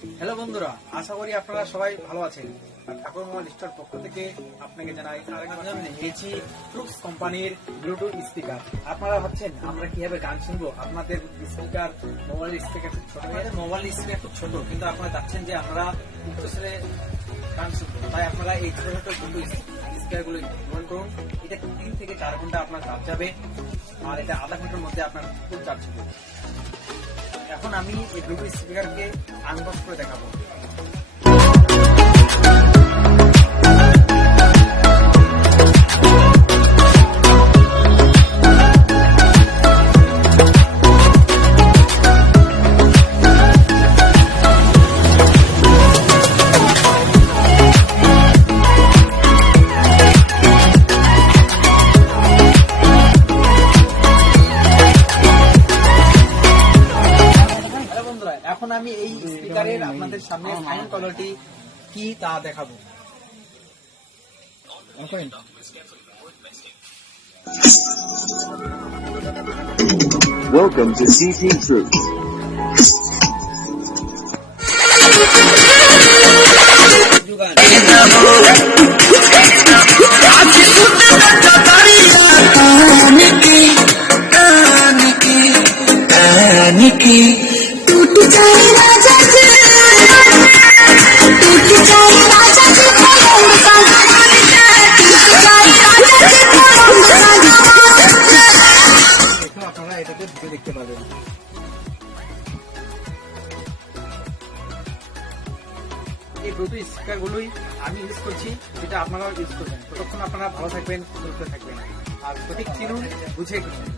Hello বন্ধুরা, আশা করি আপনারা সবাই ভালো আছেন। ঠাকুর মোবাইল স্টোর পক্ষ থেকে আপনাকে জানাই আরেকজন নিয়েছি ট্রুক্স কোম্পানির ব্লুটুথ স্পিকার। আপনারা ভাবছেন আমরা কিভাবে গান শুনবো, আপনাদের স্পিকার মোবাইল স্পিকার খুব ছোট, মোবাইল স্পিকার খুব ছোট, কিন্তু আপনারা চাচ্ছেন যে আমরা উচ্চস্বরে গান শুনবো, তাই আপনারা এই ছোট ছোট ব্লুটুথ স্পিকার গুলো ব্যবহার করুন। এটা 3 থেকে 4 ঘন্টা আপনার চার্জ যাবে, আর এটা আধা ঘন্টার মধ্যে আপনার ফুল চার্জ হবে। এখন আমি এই ব্লুটুথ স্পিকারকে আনবক্স করে দেখাবো। এখন আমি এই স্পিকারের আপনাদের সামনে সাউন্ড কোয়ালিটি কি তা দেখাবো। Welcome to CT Truth. टूट जाए राजा जी, टूट जाए राजा जी पलंग सा, टूट जाए राजा जी पलंग सा। দেখুন, আপনারা এটাতে ভিডিও দেখতে পাবেন। এই ব্লুটুথ স্পিকার গুলোই আমি ইউজ করছি, যেটা আপনারাও ইউজ করবেন। ততক্ষণ আপনারা ভালো থাকবেন, সুস্থ থাকবেন, আর সঠিক চিনুন, বুঝে কিনুন।